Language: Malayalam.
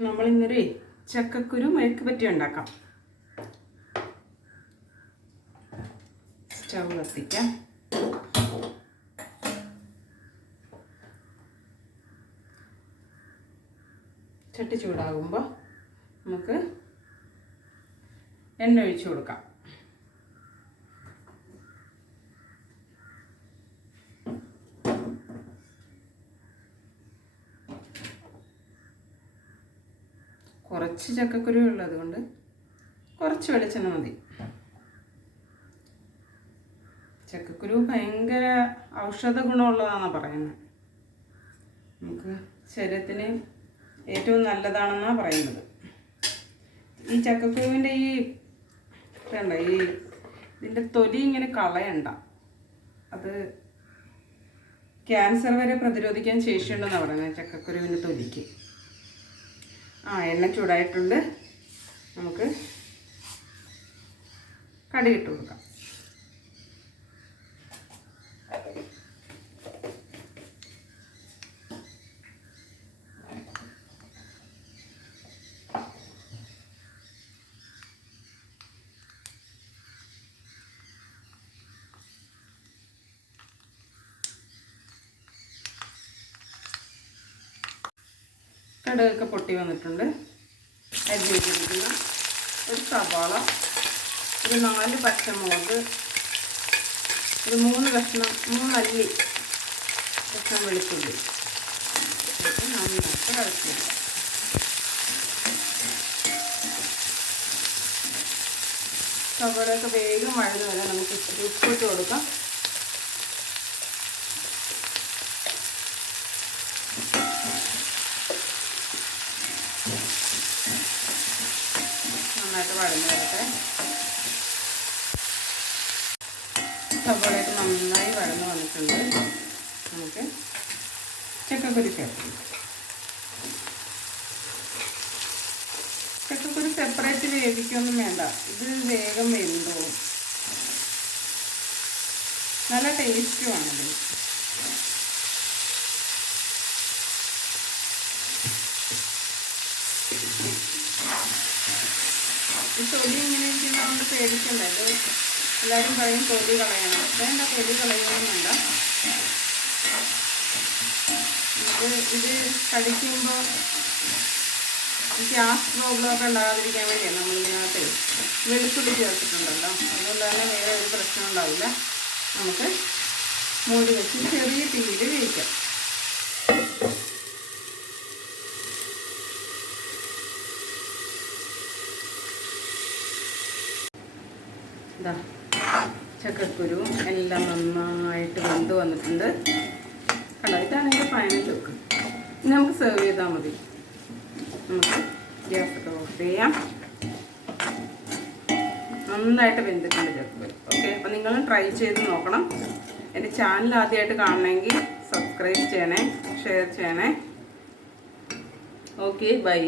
നമ്മളിന്നൊരു ചക്കക്കുരു മെഴുക്ക് പറ്റി ഉണ്ടാക്കാം. സ്റ്റൗ കത്തിക്കാം. ചട്ടി ചൂടാകുമ്പോൾ നമുക്ക് എണ്ണ ഒഴിച്ചു കൊടുക്കാം. കുറച്ച് ചക്കക്കുരു ഉള്ളത് കൊണ്ട് കുറച്ച് വെളിച്ചെണ്ണ മതി. ചക്കക്കുരു ഭയങ്കര ഔഷധ ഗുണമുള്ളതാണെന്നാണ് പറയുന്നത് നമുക്ക് ശരീരത്തിന് ഏറ്റവും നല്ലതാണെന്നാണ് പറയുന്നത്. ഈ ചക്കക്കുരുവിന്റെ ഈ വേണ്ട ഈ ഇതിന്റെ തൊലി ഇങ്ങനെ കളയണ്ട. അത് ക്യാൻസർ വരെ പ്രതിരോധിക്കാൻ ശേഷിയുണ്ടെന്നാണ് പറയുന്നത് ചക്കക്കുരുവിന്റെ തൊലിക്ക്. ആ എണ്ണ ചൂടായിട്ടുണ്ട്. നമുക്ക് കടുകിട്ട് കൊടുക്കാം. കടുകൊക്കെ പൊട്ടി വന്നിട്ടുണ്ട്. അരി വെച്ചിരിക്കുന്ന. ഒരു സവാള ഒരു നാല് പച്ചമുളക് ഒരു മൂന്ന് കഷ്ണം മൂന്നല്ലി കഷ്ണം വെളുത്തുള്ളി. നന്നായിട്ട് കളച്ചില്ല സവാളയൊക്കെ വേഗം മഴ വരാൻ നമുക്ക് നന്നായിട്ട് വഴന്ന് വരട്ടെ സവോളയൊക്കെ നന്നായി വഴന്ന് വന്നിട്ടുണ്ട്. നമുക്ക് ചക്കക്കുരു ചേർക്കാം. ചക്കക്കുരു സെപ്പറേറ്റ് വേവിക്കൊന്നും വേണ്ട. ഇത് വേഗം വെന്തോളും. നല്ല ടേസ്റ്റുമാണത് ഈ തൊലി ഇങ്ങനെ ഇരിക്കുന്നതുകൊണ്ട് പേടിക്കണ്ട? ഇത് എല്ലാവരും പറയും തൊലി കളയണം. വേണ്ട തൊലി കളയണമെന്നുണ്ട് ഇത് ഇത് കഴിക്കുമ്പോൾ ഗ്യാസ് പ്രോബ്ലം ഒക്കെ ഉണ്ടാകാതിരിക്കാൻ വേണ്ടിയാണ് നമ്മൾ ഇതിനകത്ത് വെളുത്തുള്ളി ചേർത്തിട്ടുണ്ടല്ലോ. അതുകൊണ്ട് തന്നെ വേറെ ഒരു പ്രശ്നം ഉണ്ടാവില്ല. നമുക്ക് മൂടി വെച്ച് ചെറിയ തീയിൽ വേവിക്കാം. ഇതാ ചക്കക്കുരു എല്ലാം നന്നായിട്ട് വെന്ത് വന്നിട്ടുണ്ട്. കണ്ടോ? ഇതാണ് എന്റെ ഫൈനൽ ലുക്ക് ഇനി നമുക്ക് സെർവ് ചെയ്താൽ മതി. നമുക്ക് ഗ്യാസൊക്കെ ഓഫ് ചെയ്യാം. നന്നായിട്ട് വെന്തിട്ടുണ്ട് ചക്കക്കുരു. ഓക്കെ അപ്പോൾ നിങ്ങളും ട്രൈ ചെയ്ത് നോക്കണം. എന്റെ ചാനൽ ആദ്യമായിട്ട് കാണണമെങ്കിൽ സബ്സ്ക്രൈബ് ചെയ്യണേ ഷെയർ ചെയ്യണേ. Okay bye